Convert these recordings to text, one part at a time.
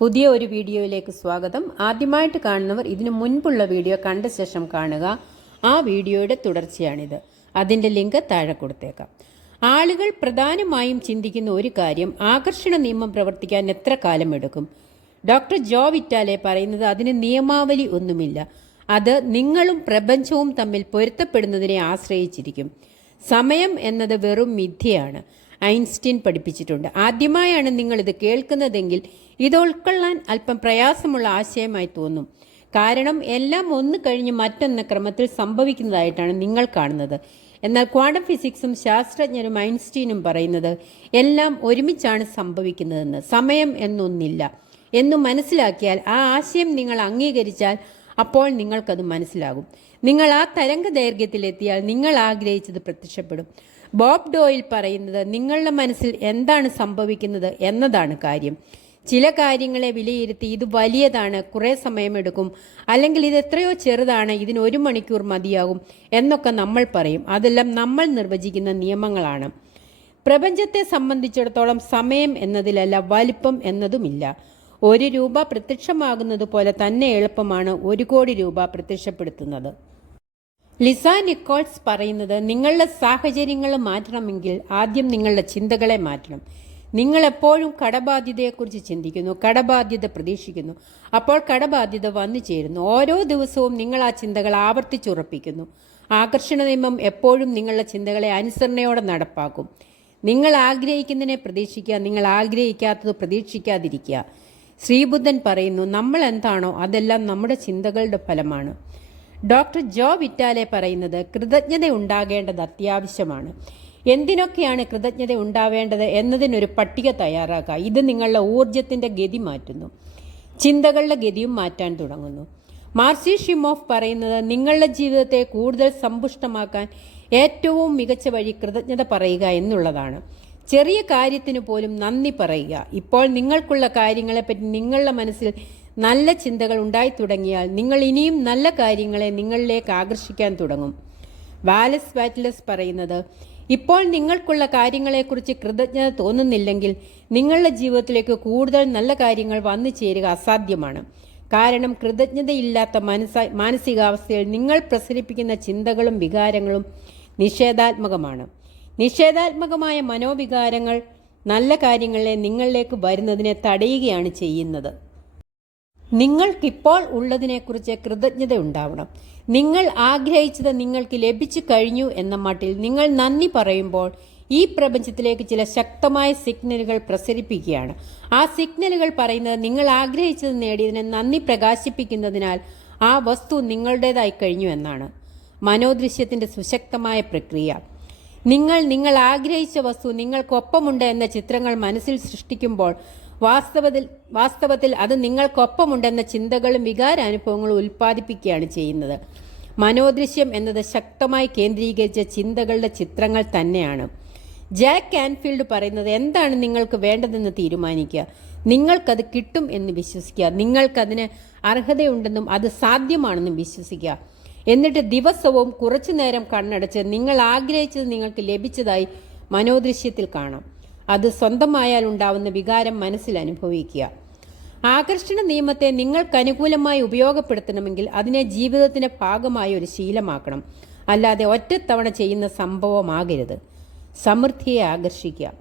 പുതിയ ഒരു വീഡിയോയിലേക്ക് സ്വാഗതം. ആദ്യമായിട്ട് കാണുന്നവർ ഇതിനു മുൻപുള്ള വീഡിയോ കണ്ട ശേഷം കാണുക. ആ വീഡിയോയുടെ തുടർച്ചയാണിത്. അതിൻ്റെ ലിങ്ക് താഴെ കൊടുത്തേക്കാം. ആളുകൾ പ്രധാനമായും ചിന്തിക്കുന്ന ഒരു കാര്യം, ആകർഷണ നിയമം പ്രവർത്തിക്കാൻ എത്ര കാലം എടുക്കും? ഡോക്ടർ ജോ വിറ്റാലെ പറയുന്നത് അതിന് നിയമാവലി ഒന്നുമില്ല. അത് നിങ്ങളും പ്രപഞ്ചവും തമ്മിൽ പൊരുത്തപ്പെടുന്നതിനെ ആശ്രയിച്ചിരിക്കും. സമയം എന്നത് വെറും മിഥ്യയാണ്. ഐൻസ്റ്റീൻ പഠിപ്പിച്ചിട്ടുണ്ട്. ആദ്യമായാണ് നിങ്ങളിത് കേൾക്കുന്നതെങ്കിൽ ഇത് ഉൾക്കൊള്ളാൻ അല്പം പ്രയാസമുള്ള ആശയമായി തോന്നും. കാരണം എല്ലാം ഒന്ന് കഴിഞ്ഞ് മറ്റൊന്ന് ക്രമത്തിൽ സംഭവിക്കുന്നതായിട്ടാണ് നിങ്ങൾ കാണുന്നത്. എന്നാൽ ക്വാണ്ടം ഫിസിക്സും ശാസ്ത്രജ്ഞരും ഐൻസ്റ്റീനും പറയുന്നത് എല്ലാം ഒരുമിച്ചാണ് സംഭവിക്കുന്നതെന്ന്, സമയം എന്നൊന്നില്ല എന്നു മനസ്സിലാക്കിയാൽ, ആ ആശയം നിങ്ങൾ അംഗീകരിച്ചാൽ അപ്പോൾ നിങ്ങൾക്കത് മനസ്സിലാകും. നിങ്ങൾ ആ തരംഗ ദൈർഘ്യത്തിലെത്തിയാൽ നിങ്ങൾ ആഗ്രഹിച്ചത് പ്രത്യക്ഷപ്പെടും. ബോബ് ഡോയിൽ പറയുന്നത് നിങ്ങളുടെ മനസ്സിൽ എന്താണ് സംഭവിക്കുന്നത് എന്നതാണ് കാര്യം. ചില കാര്യങ്ങളെ വിലയിരുത്തി ഇത് വലിയതാണ്, കുറേ സമയമെടുക്കും, അല്ലെങ്കിൽ ഇത് എത്രയോ ചെറുതാണ്, ഇതിന് 1 മണിക്കൂർ മതിയാകും എന്നൊക്കെ നമ്മൾ പറയും. അതെല്ലാം നമ്മൾ നിർവചിക്കുന്ന നിയമങ്ങളാണ്. പ്രപഞ്ചത്തെ സംബന്ധിച്ചിടത്തോളം സമയം എന്നതിലല്ല, വലിപ്പം എന്നതുമില്ല. 1 രൂപ പ്രത്യക്ഷമാകുന്നത് പോലെ തന്നെ എളുപ്പമാണ് 1 കോടി രൂപ പ്രത്യക്ഷപ്പെടുത്തുന്നത്. ലിസ നിക്കോൾസ് പറയുന്നത് നിങ്ങളുടെ സാഹചര്യങ്ങൾ മാറ്റണമെങ്കിൽ ആദ്യം നിങ്ങളുടെ ചിന്തകളെ മാറ്റണം. നിങ്ങൾ എപ്പോഴും കടബാധ്യതയെക്കുറിച്ച് ചിന്തിക്കുന്നു, കടബാധ്യത പ്രതീക്ഷിക്കുന്നു, അപ്പോൾ കടബാധ്യത വന്നു ചേരുന്നു. ഓരോ ദിവസവും നിങ്ങൾ ആ ചിന്തകൾ ആവർത്തിച്ചുറപ്പിക്കുന്നു. ആകർഷണ നിയമം എപ്പോഴും നിങ്ങളുടെ ചിന്തകളെ അനുസരണയോടെ നടപ്പാക്കും. നിങ്ങൾ ആഗ്രഹിക്കുന്നതിനെ പ്രതീക്ഷിക്കുക, നിങ്ങൾ ആഗ്രഹിക്കാത്തത് പ്രതീക്ഷിക്കാതിരിക്കുക. ശ്രീബുദ്ധൻ പറയുന്നു, നമ്മൾ എന്താണോ അതെല്ലാം നമ്മുടെ ചിന്തകളുടെ ഫലമാണ്. ഡോക്ടർ ജോ വിറ്റാലെ പറയുന്നത് കൃതജ്ഞത ഉണ്ടാകേണ്ടത് അത്യാവശ്യമാണ്. എന്തിനൊക്കെയാണ് കൃതജ്ഞത ഉണ്ടാവേണ്ടത് എന്നതിനൊരു പട്ടിക തയ്യാറാക്കുക. ഇത് നിങ്ങളുടെ ഊർജത്തിൻ്റെ ഗതി മാറ്റുന്നു, ചിന്തകളുടെ ഗതിയും മാറ്റാൻ തുടങ്ങുന്നു. മാർസി ഷിമോഫ് പറയുന്നത് നിങ്ങളുടെ ജീവിതത്തെ കൂടുതൽ സമ്പുഷ്ടമാക്കാൻ ഏറ്റവും മികച്ച വഴി കൃതജ്ഞത പറയുക എന്നുള്ളതാണ്. ചെറിയ കാര്യത്തിന് പോലും നന്ദി പറയുക. ഇപ്പോൾ നിങ്ങൾക്കുള്ള കാര്യങ്ങളെപ്പറ്റി നിങ്ങളുടെ മനസ്സിൽ നല്ല ചിന്തകൾ ഉണ്ടായി തുടങ്ങിയാൽ നിങ്ങൾ ഇനിയും നല്ല കാര്യങ്ങളെ നിങ്ങളിലേക്ക് ആകർഷിക്കാൻ തുടങ്ങും. വാലസ് വാറ്റ്ലസ് പറയുന്നത് ഇപ്പോൾ നിങ്ങൾക്കുള്ള കാര്യങ്ങളെക്കുറിച്ച് കൃതജ്ഞത തോന്നുന്നില്ലെങ്കിൽ നിങ്ങളുടെ ജീവിതത്തിലേക്ക് കൂടുതൽ നല്ല കാര്യങ്ങൾ വന്നു ചേരുക അസാധ്യമാണ്. കാരണം കൃതജ്ഞതയില്ലാത്ത മാനസികാവസ്ഥയിൽ നിങ്ങൾ പ്രസരിപ്പിക്കുന്ന ചിന്തകളും വികാരങ്ങളും നിഷേധാത്മകമാണ്. നിഷേധാത്മകമായ മനോവികാരങ്ങൾ നല്ല കാര്യങ്ങളെ നിങ്ങളിലേക്ക് വരുന്നതിനെ തടയുകയാണ് ചെയ്യുന്നത്. നിങ്ങൾക്കിപ്പോൾ ഉള്ളതിനെക്കുറിച്ച് കൃതജ്ഞത ഉണ്ടാവണം. നിങ്ങൾ ആഗ്രഹിച്ചത് നിങ്ങൾക്ക് ലഭിച്ചു കഴിഞ്ഞു എന്ന മട്ടിൽ നിങ്ങൾ നന്ദി പറയുമ്പോൾ ഈ പ്രപഞ്ചത്തിലേക്ക് ചില ശക്തമായ സിഗ്നലുകൾ പ്രസരിപ്പിക്കുകയാണ്. ആ സിഗ്നലുകൾ പറയുന്നത് നിങ്ങൾ ആഗ്രഹിച്ചത് നേടിയതിനെ നന്ദി പ്രകാശിപ്പിക്കുന്നതിനാൽ ആ വസ്തു നിങ്ങളുടേതായി കഴിഞ്ഞു എന്നാണ്. മനോദൃശ്യത്തിൻ്റെ സുശക്തമായ പ്രക്രിയ. നിങ്ങൾ ആഗ്രഹിച്ച വസ്തു നിങ്ങൾക്കൊപ്പമുണ്ട് എന്ന ചിത്രങ്ങൾ മനസ്സിൽ സൃഷ്ടിക്കുമ്പോൾ വാസ്തവത്തിൽ അത് നിങ്ങൾക്കൊപ്പമുണ്ടെന്ന ചിന്തകളും വികാരാനുഭവങ്ങളും ഉൽപ്പാദിപ്പിക്കുകയാണ് ചെയ്യുന്നത്. മനോദൃശ്യം എന്നത് ശക്തമായി കേന്ദ്രീകരിച്ച ചിന്തകളുടെ ചിത്രങ്ങൾ തന്നെയാണ്. ജാക്ക് കാൻഫീൽഡ് പറയുന്നത് എന്താണ് നിങ്ങൾക്ക് വേണ്ടതെന്ന് തീരുമാനിക്കുക, നിങ്ങൾക്കത് കിട്ടും എന്ന് വിശ്വസിക്കുക, നിങ്ങൾക്കതിന് അർഹതയുണ്ടെന്നും അത് സാധ്യമാണെന്നും വിശ്വസിക്കുക. എന്നിട്ട് ദിവസവും കുറച്ചു നേരം കണ്ണടച്ച് നിങ്ങൾ ആഗ്രഹിച്ചത് നിങ്ങൾക്ക് ലഭിച്ചതായി മനോദൃശ്യത്തിൽ കാണാം. അത് സ്വന്തമായാൽ ഉണ്ടാവുന്ന വികാരം മനസ്സിൽ അനുഭവിക്കുക. ആകർഷണ നിയമത്തെ നിങ്ങൾക്ക് അനുകൂലമായി ഉപയോഗപ്പെടുത്തണമെങ്കിൽ അതിനെ ജീവിതത്തിന്റെ ഭാഗമായ ഒരു ശീലമാക്കണം, അല്ലാതെ ഒറ്റത്തവണ ചെയ്യുന്ന സംഭവമാകരുത്. സമൃദ്ധിയെ ആകർഷിക്കുക.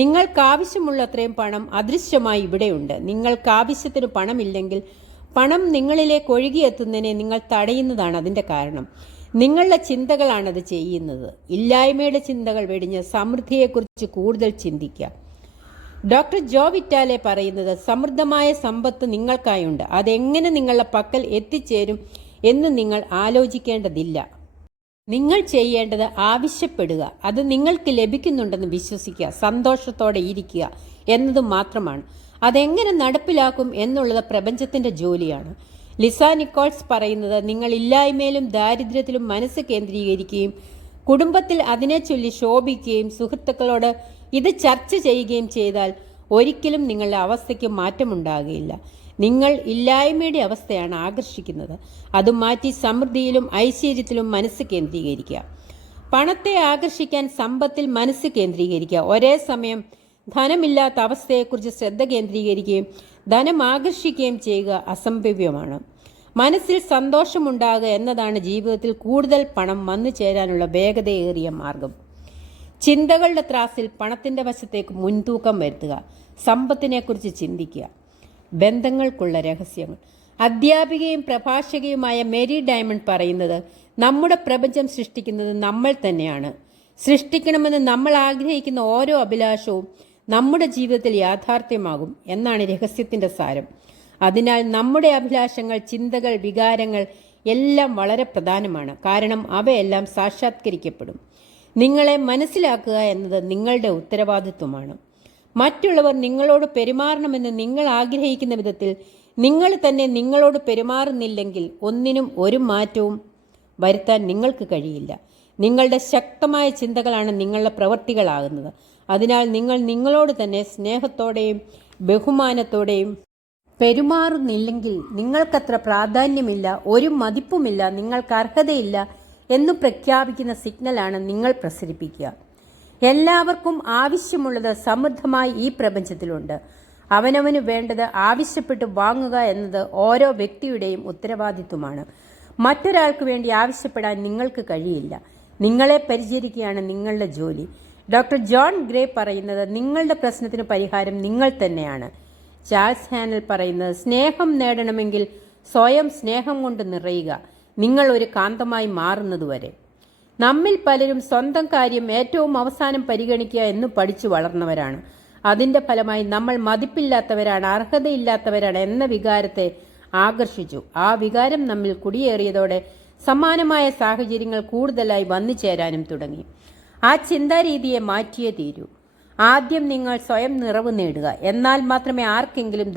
നിങ്ങൾക്കാവശ്യമുള്ളത്രയും പണം അദൃശ്യമായി ഇവിടെയുണ്ട്. നിങ്ങൾക്കാവശ്യത്തിന് പണമില്ലെങ്കിൽ പണം നിങ്ങളിലേക്ക് ഒഴുകിയെത്തുന്നതിനെ നിങ്ങൾ തടയുന്നതാണ് അതിൻ്റെ കാരണം. നിങ്ങളുടെ ചിന്തകളാണത് ചെയ്യുന്നത്. ഇല്ലായ്മയുടെ ചിന്തകൾ വെടിഞ്ഞ് സമൃദ്ധിയെക്കുറിച്ച് കൂടുതൽ ചിന്തിക്കുക. ഡോക്ടർ ജോ വിറ്റാലെ പറയുന്നത് സമൃദ്ധമായ സമ്പത്ത് നിങ്ങൾക്കായുണ്ട്. അതെങ്ങനെ നിങ്ങളുടെ പക്കൽ എത്തിച്ചേരും എന്ന് നിങ്ങൾ ആലോചിക്കേണ്ടതില്ല. നിങ്ങൾ ചെയ്യേണ്ടത് ആവശ്യപ്പെടുക, അത് നിങ്ങൾക്ക് ലഭിക്കുന്നുണ്ടെന്ന് വിശ്വസിക്കുക, സന്തോഷത്തോടെ ഇരിക്കുക എന്നത് മാത്രമാണ്. അതെങ്ങനെ നടപ്പിലാക്കും എന്നുള്ളത് പ്രപഞ്ചത്തിൻ്റെ ജോലിയാണ്. ലിസ നിക്കോൾസ് പറയുന്നത് നിങ്ങൾ ഇല്ലായ്മയിലും ദാരിദ്ര്യത്തിലും മനസ്സ് കേന്ദ്രീകരിക്കുകയും കുടുംബത്തിൽ അതിനെ ചൊല്ലി ശോഭിക്കുകയും സുഹൃത്തുക്കളോട് ഇത് ചർച്ച ചെയ്യുകയും ചെയ്താൽ ഒരിക്കലും നിങ്ങളുടെ അവസ്ഥയ്ക്ക് മാറ്റമുണ്ടാകുകയില്ല. നിങ്ങൾ ഇല്ലായ്മയുടെ അവസ്ഥയാണ് ആകർഷിക്കുന്നത്. അത് മാറ്റി സമൃദ്ധിയിലും ഐശ്വര്യത്തിലും മനസ്സ് കേന്ദ്രീകരിക്കുക. പണത്തെ ആകർഷിക്കാൻ സമ്പത്തിൽ മനസ്സ് കേന്ദ്രീകരിക്കുക. ഒരേ സമയം ധനമില്ലാത്ത അവസ്ഥയെക്കുറിച്ച് ശ്രദ്ധ കേന്ദ്രീകരിക്കുകയും ധനം ആകർഷിക്കുകയും ചെയ്യുക അസംഭവ്യമാണ്. മനസ്സിൽ സന്തോഷമുണ്ടാകുക എന്നതാണ് ജീവിതത്തിൽ കൂടുതൽ പണം വന്നു ചേരാനുള്ള വേഗതയേറിയ മാർഗം. ചിന്തകളുടെ ത്രാസിൽ പണത്തിന്റെ വശത്തേക്ക് മുൻതൂക്കം വരുത്തുക. സമ്പത്തിനെക്കുറിച്ച് ചിന്തിക്കുക. ബന്ധങ്ങൾക്കുള്ള രഹസ്യങ്ങൾ. അധ്യാപികയും പ്രഭാഷകയുമായ മേരി ഡയമണ്ട് പറയുന്നത്, നമ്മുടെ പ്രപഞ്ചം സൃഷ്ടിക്കുന്നത് നമ്മൾ തന്നെയാണ്. സൃഷ്ടിക്കണമെന്ന് നമ്മൾ ആഗ്രഹിക്കുന്ന ഓരോ അഭിലാഷവും നമ്മുടെ ജീവിതത്തിൽ യാഥാർത്ഥ്യമാകും എന്നാണ് രഹസ്യത്തിന്റെ സാരം. അതിനാൽ നമ്മുടെ അഭിലാഷങ്ങൾ, ചിന്തകൾ, വികാരങ്ങൾ എല്ലാം വളരെ പ്രധാനമാണ്. കാരണം അവയെല്ലാം സാക്ഷാത്കരിക്കപ്പെടും. നിങ്ങളെ മനസ്സിലാക്കുക എന്നത് നിങ്ങളുടെ ഉത്തരവാദിത്വമാണ്. മറ്റുള്ളവർ നിങ്ങളോട് പെരുമാറണമെന്ന് നിങ്ങൾ ആഗ്രഹിക്കുന്ന വിധത്തിൽ നിങ്ങൾ തന്നെ നിങ്ങളോട് പെരുമാറുന്നില്ലെങ്കിൽ ഒന്നിനും ഒരു മാറ്റവും വരുത്താൻ നിങ്ങൾക്ക് കഴിയില്ല. നിങ്ങളുടെ ശക്തമായ ചിന്തകളാണ് നിങ്ങളുടെ പ്രവൃത്തികളാകുന്നത്. അതിനാൽ നിങ്ങൾ നിങ്ങളോട് തന്നെ സ്നേഹത്തോടെയും ബഹുമാനത്തോടെയും പെരുമാറുന്നില്ലെങ്കിൽ നിങ്ങൾക്കത്ര പ്രാധാന്യമില്ല, ഒരു മതിപ്പുമില്ല, നിങ്ങൾക്ക് അർഹതയില്ല എന്ന് പ്രഖ്യാപിക്കുന്ന സിഗ്നലാണ് നിങ്ങൾ പ്രസരിപ്പിക്കുക. എല്ലാവർക്കും ആവശ്യമുള്ളത് സമൃദ്ധമായി ഈ പ്രപഞ്ചത്തിലുണ്ട്. അവനവന് വേണ്ടത് ആവശ്യപ്പെട്ട് വാങ്ങുക എന്നത് ഓരോ വ്യക്തിയുടെയും ഉത്തരവാദിത്വമാണ്. മറ്റൊരാൾക്ക് വേണ്ടി ആവശ്യപ്പെടാൻ നിങ്ങൾക്ക് കഴിയില്ല. നിങ്ങളെ പരിചരിക്കുകയാണ് നിങ്ങളുടെ ജോലി. ഡോക്ടർ ജോൺ ഗ്രേ പറയുന്നത്, നിങ്ങളുടെ പ്രശ്നത്തിന് പരിഹാരം നിങ്ങൾ തന്നെയാണ്. ചാൾസ് ഹാനൽ പറയുന്നത്, സ്നേഹം നേടണമെങ്കിൽ സ്വയം സ്നേഹം കൊണ്ട് നിറയുക, നിങ്ങൾ ഒരു കാന്തമായി മാറുന്നതുവരെ. നമ്മിൽ പലരും സ്വന്തം കാര്യം ഏറ്റവും അവസാനം പരിഗണിക്കുക എന്ന് പഠിച്ചു വളർന്നവരാണ്. അതിന്റെ ഫലമായി നമ്മൾ മതിപ്പില്ലാത്തവരാണ്, അർഹതയില്ലാത്തവരാണ് എന്ന വികാരത്തെ ആകർഷിച്ചു. ആ വികാരം നമ്മിൽ കുടിയേറിയതോടെ സമാനമായ സാഹചര്യങ്ങൾ കൂടുതലായി വന്നു ചേരാനും തുടങ്ങി. ആ ചിന്താരീതിയെ മാറ്റിയേ തീരൂ. ആദ്യം നിങ്ങൾ സ്വയം നിറവ് നേടുക. എന്നാൽ മാത്രമേ ആർക്കെങ്കിലും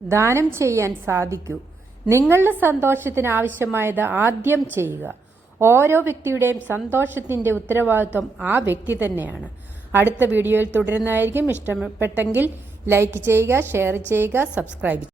ദാനം ചെയ്യാൻ സാധിക്കൂ. നിങ്ങളുടെ സന്തോഷത്തിന് ആവശ്യമായത് ആദ്യം ചെയ്യുക. ഓരോ വ്യക്തിയുടെയും സന്തോഷത്തിന്റെ ഉത്തരവാദിത്വം ആ വ്യക്തി തന്നെയാണ്. അടുത്ത വീഡിയോയിൽ തുടരുന്നതായിരിക്കും. ഇഷ്ടപ്പെട്ടെങ്കിൽ ലൈക്ക് ചെയ്യുക, ഷെയർ ചെയ്യുക, സബ്സ്ക്രൈബ് ചെയ്യുക.